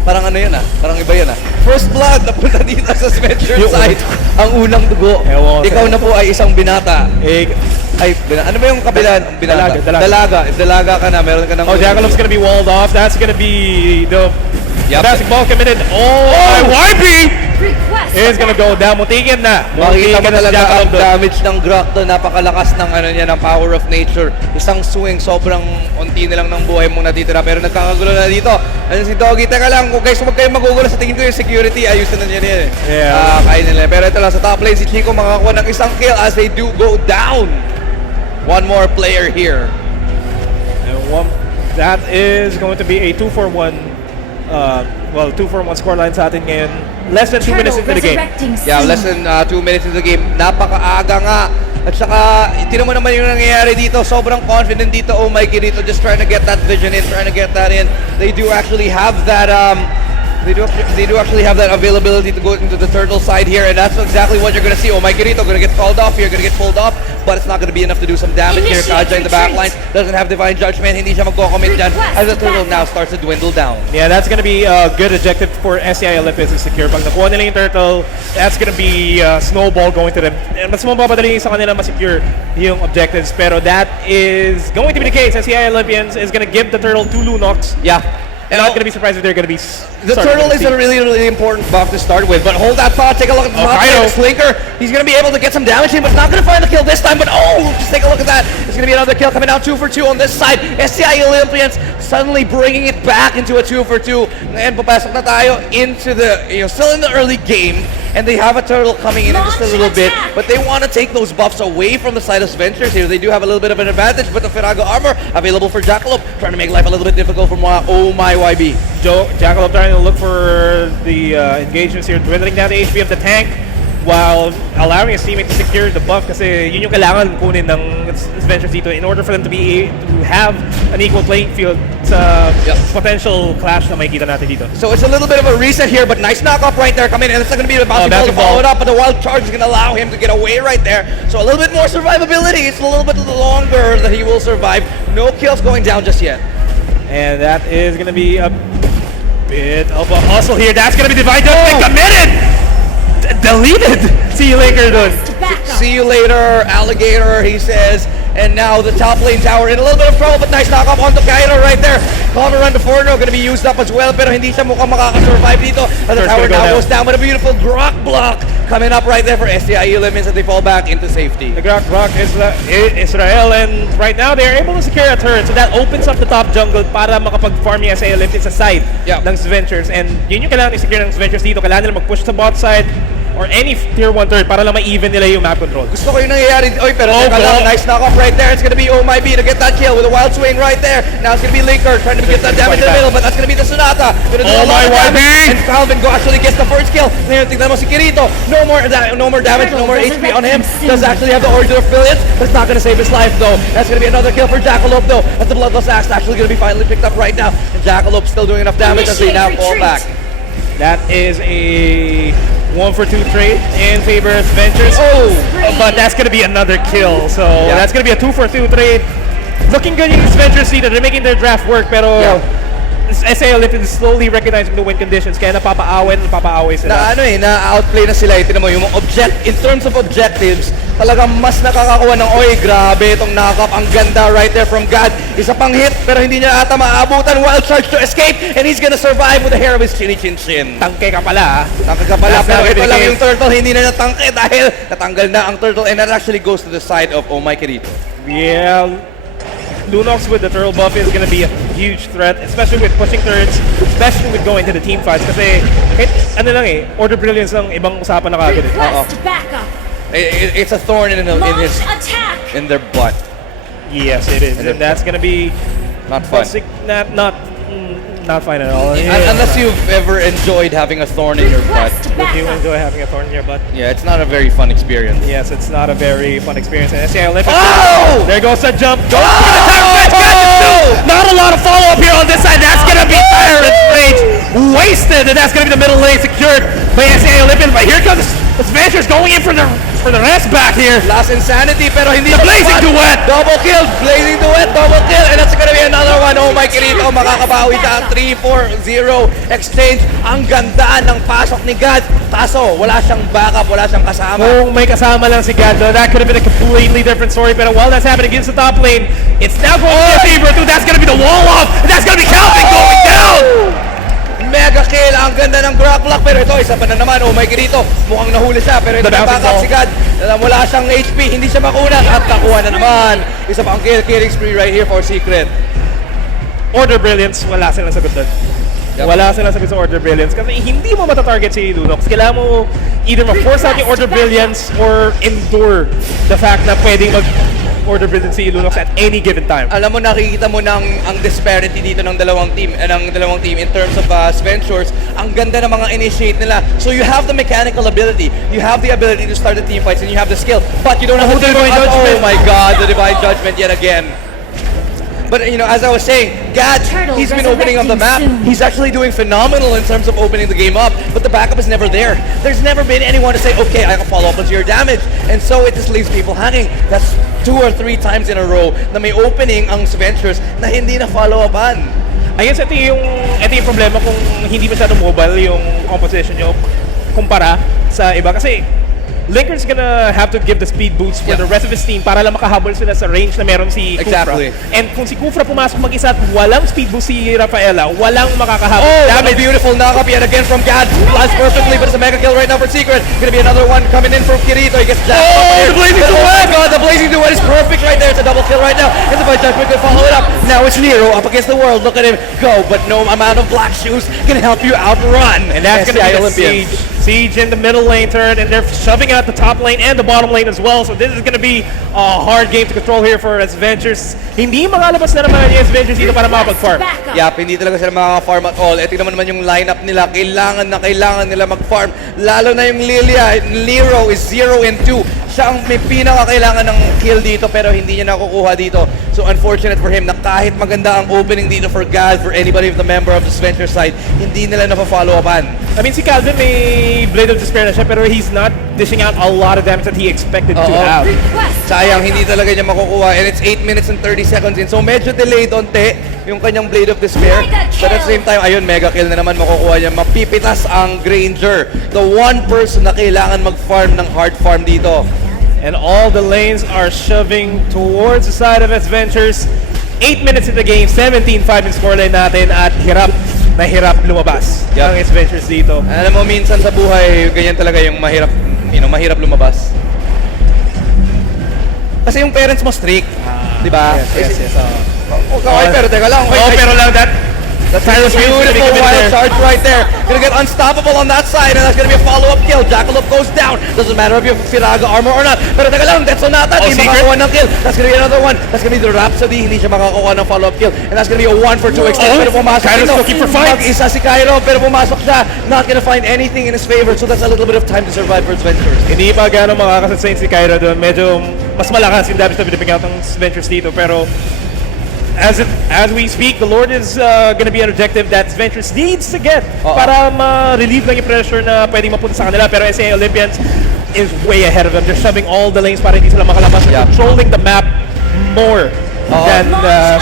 Parang ano yun parang iba yun First blood napunta dito sa Sventures side. Ang unang dugo. Ikaw na po ay isang binata. Ano ba yung kabilan? Binata. Dalaga. If dalaga ka na, meron ka ng... Oh, Jackalope's gonna be walled off. That's gonna be the basketball committed. YB Request is gonna go down. Mutikin na. Makikita mo na si talaga ang Jackalope doon. damage ng Grok doon. Napakalakas ng ng power of nature. Isang swing, sobrang unti na lang ng buhay mong natitira. Pero nagkakagulo na dito. Ano si Doggy? Teka lang, kung guys, huwag kayong magugulo. Sa tingin ko yung security, ayusin na niya yan Yeah. Kaya nila. Pero ito lang, sa top lane, si Chico makakuha ng isang kill as they do go down. One more player here. And that is going to be a 2-4-1. 2-4-1 scoreline sa atin ngayon. Less than 2 minutes into the game. Yeah, less than 2 minutes into the game. Napakaaga nga. At saka, tinan mo naman yung nangyayari dito. Sobrang confident dito. Oh my God, dito. Just trying to get that vision in, trying to get that in. They do actually have that They do actually have that availability to go into the turtle side here, and that's exactly what you're going to see. Oh my Kirito going to get called off here, going to get pulled off, but it's not going to be enough to do some damage here. Initiate Kaja in the back lines doesn't have Divine Judgment, hindi siya magko-commit dyan as the turtle now starts to dwindle down. Yeah, that's going to be a good objective for STI Olympics to secure. Pag nakuha nila yung turtle, that's going to be a snowball going to them. Mas mapapadali sa kanila ma-secure yung objectives, pero that is going to be the case. STI Olympians is going to give the turtle to Lunox. Yeah. And not going to be surprised if they're going to be... The turtle is a really, really important buff to start with, but hold that thought, take a look at the Slinker. He's going to be able to get some damage in, but not going to find the kill this time, but just take a look at that. It's going to be another kill coming out 2 for 2 on this side. STI Olympians suddenly bringing it back into a 2 for 2. And papasok na tayo into the, still in the early game, and they have a turtle coming in just a little bit, but they want to take those buffs away from the side of Sventures here. They do have a little bit of an advantage, but the Firago armor available for Jackalope, trying to make life a little bit difficult for Oh My YB. Jackalope trying to look for the engagements here, dwindling down the HP of the tank while allowing his teammate to secure the buff kasi yun yung kailangan kunin ng Sventures dito in order for them to have an equal playing field sa potential clash na makikita natin dito. So it's a little bit of a reset here, but nice knock-off right there coming in, and it's not going to be the bouncy ball to follow it up, but the wild charge is going to allow him to get away right there. So a little bit more survivability. It's a little bit longer that he will survive. No kills going down just yet. And that is going to be a bit of a hustle here. That's going to be Divine Judgment committed! Deleted! See you later, dude. See you later, alligator, he says. And now the top lane tower in a little bit of trouble, but nice knock-off onto Cairo right there. Cover run to Forno, going to be used up as well, pero hindi siya mukhang makakasurvive dito. As the tower now goes down with a beautiful Grok block coming up right there for STI Limits as they fall back into safety. The Grok block is Israel, and right now they're able to secure a turret, so that opens up the top jungle para makapag-farm yung STI Limits sa side ng Sventures. And yun yung kailangan i-secure ng Sventures dito. Kailangan nila mag-push sa bot side or any tier 1 turret para lang ma-even nila yung map control. Gusto ko yung nangyayari. Oy, pero nice knock-off right there. It's gonna be Oh My B to get that kill with a wild swing right there. Now it's gonna be Linker trying to get that damage in the middle, but that's gonna be the Sonata. Gonna do a lot of damage. And Calvin actually gets the first kill. Ngayon, tignan mo si Kirito. No more damage, no more HP on him. Does actually have the Order of Brilliance, but it's not gonna save his life though. That's gonna be another kill for Jackalope though. As the Bloodlust Axe actually gonna be finally picked up right now. And Jackalope still doing enough damage as they now fall back. That is a 1 for 2 trade in favor of Sventures. But that's going to be another kill. So that's going to be a 2 for 2 trade. Looking good in Sventures leader. They're making their draft work, pero STI Olympians is slowly recognizing the win conditions. Kaya napapaaway sila. Na-outplay na sila. Ito naman yung in terms of objectives, talagang mas nakakakuha ng, grabe itong knock-up. Ang ganda right there from God. Isa pang hit, pero hindi niya ata maabutan. Wild charge to escape, and he's gonna survive with the hair of his chin-chin. Tangke ka pala, Tangke ka pala, pero ito lang yung turtle. Hindi na natangke dahil natanggal na ang turtle, and that actually goes to the side of Oh My Kirito. Yeah. Lunox with the turtle buff is going to be a huge threat, especially with pushing turrets, especially with going to the team fights. Kasi, Order Brilliance lang ibang usapan na kagad. It's a thorn in their butt. Yes, it is. And that's going to be not fun. Not fine at all. Unless you've ever enjoyed having a thorn in your butt. Would you enjoy having a thorn in your butt? Yeah, it's not a very fun experience. Yes, it's not a very fun experience. And STI Olympics. Oh! There goes the jump. Not a lot of follow-up here on this side. That's going to be Tyrant Rage wasted. And that's going to be the middle lane secured by STI Olympians. But here comes the Sventures going in for the rest back here. Last Insanity, pero hindi the Blazing Duet. Double kill, Blazing Duet, double kill. And that's gonna be another one. Oh My Kirito, makakabawi siya ang 3-4-0 exchange. Ang ganda ng pasok ni God. Kaso, wala siyang backup, wala siyang kasama. Kung may kasama lang si God, that could have been a completely different story. But while that's happening against the top lane, it's now going to be favor 2. That's gonna be the wall off. And that's gonna be Calvin going down. Mega kill, ang ganda ng Grok block, pero ito, isa pa na naman, Oh My Kirito, mukhang nahuli siya, pero ito backup si God, wala siyang HP, hindi siya makunat, at nakuha na naman, isa pa ang killing spree right here for Secret. Order Brilliance, wala silang sagot doon. Wala silang sagot sa Order Brilliance, kasi hindi mo matatarget si Lunox, kailangan mo either ma-force out yung Order Brilliance or endure the fact na pwedeng Order Brilliance si Lunox at any given time. Alam mo, nakikita mo ang disparity dito ng dalawang team in terms of Sventures. Ang ganda ng mga initiate nila. So you have the mechanical ability, you have the ability to start the team fights, and you have the skill, but you don't have the Divine Judgment. Oh my God, the Divine Judgment yet again. But as I was saying, Gad, Turtle he's been opening up the map. resurrecting soon. He's actually doing phenomenal in terms of opening the game up. But the backup is never there. There's never been anyone to say, okay, I can follow up onto your damage. And so it just leaves people hanging. That's 2 or 3 times in a row na may opening ang Sventures na hindi na follow-upan. I guess ito yung problema kung hindi masyado mobile yung composition nyo kumpara sa iba. Kasi Linker's gonna have to give the speed boots for the rest of his team para lang makahabol sila sa range na meron si Kufra. Exactly. And kung si Kufra pumasok mag-isa at walang speed boost si Rafaela, walang makakahabol. Oh, what a beautiful knock-up yet again from Gad. Lands perfectly, but it's a mega kill right now for Secret. Gonna be another one coming in from Kirito. He gets jacked up here. the Blazing But, oh my Duet! god, the Blazing Duet is perfect right there. It's a double kill right now. It's a fight Jack quickly follow it up. Now it's Nero up against the world. Look at him go, but no amount of black shoes can help you outrun. And that's going to STI be the Olympians. siege in the middle lane turn, and they're shoving out the top lane and the bottom lane as well. So this is going to be a hard game to control here for Sventures. Hindi makalabas na naman yung Sventures dito para makapag-farm. Backup. Yep, hindi talaga sila makaka-farm at all. Ito naman yung lineup nila. Kailangan nila mag-farm. Lalo na yung Lilia. Nero is 0 and 2. Siya ang may pinaka-kailangan ng kill dito pero hindi niya nakukuha dito. So unfortunate for him na kahit maganda ang opening dito for Gad, for anybody of the member of the Sventures side, hindi nila napafollow-upan. I mean, si Calvin may Blade of Despair na siya, pero he's not dishing out a lot of damage that he expected to have. Request Sayang, backup. hindi talaga niya makukuha. And it's 8 minutes and 30 seconds in. So medyo delayed onte yung kanyang Blade of Despair. Mega But at the same time, ayun, mega kill na naman makukuha niya. Mapipitas ang Granger. The one person na kailangan mag-farm ng hard farm dito. And all the lanes are shoving towards the side of Sventures. 8 minutes in the game, 17-5 in scoreline natin at hirap na hirap lumabas ang Sventures dito. Alam mo, minsan sa buhay, ganyan talaga yung mahirap, mahirap lumabas. Kasi yung parents mo strict, di ba? Yes. Okay, pero teka lang. Oh, pero lang That's a Tyler's beautiful wild charge right there. Gonna get unstoppable on that side, and that's gonna be a follow-up kill. Jackalope goes down. Doesn't matter if you have Firaga armor or not. Pero teka lang, that's Sonata. Hindi Secret? makakuha ng kill. That's gonna be another one. That's gonna be the Rhapsody. Hindi siya makakuha ng follow-up kill. And that's gonna be a 1 for 2 extend. Pero pumasok Kairo's dito. looking for fights. Mag-isa si Cairo, pero pumasok siya. Not gonna find anything in his favor. So that's a little bit of time to survive for Sventures. Hindi pa gano'ng makakasustain si Kyra doon. Medyo mas malakas yung damage na binibigyan ng Sventures dito. Pero as we speak, the Lord is gonna be an objective that Sventures needs to get para ma-relieve lang yung pressure na pwedeng mapunta sa kanila. Pero STI Olympians is way ahead of them. They're shoving all the lanes para hindi sila makalabas. They're controlling the map more than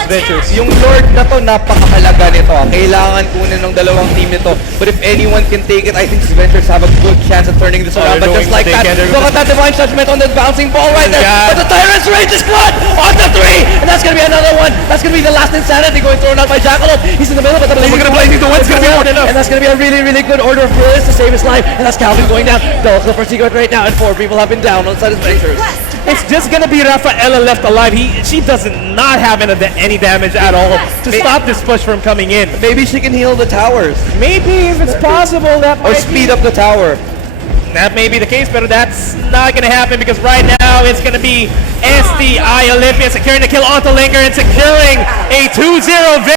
Sventures. Yung Lord na to, napakahalaga nito. Kailangan kunin ng dalawang team nito. But if anyone can take it, I think Sventures have a good chance of turning this around. But just like that, look at that divine judgment on the bouncing ball right there. But the Tyrant's Rage is caught on the 3! And that's gonna be another one. That's gonna be the last insanity going thrown out by Jackalope. He's in the middle, but the Blazing Duet's gonna be more than enough. And that's gonna be a really, really good order of Willis to save his life. And that's Calvin going down. Double kill for Secret right now, and 4 people have been down on the side of Sventures. It's just gonna be Rafaela left alive. She does not have any damage at all to stop this push from coming in. Maybe she can heal the towers. Maybe if it's possible that Or might speed up the tower. That may be the case, but that's not gonna happen because right now it's gonna be STI Olympia securing the kill onto Linker and securing a 2-0 victory.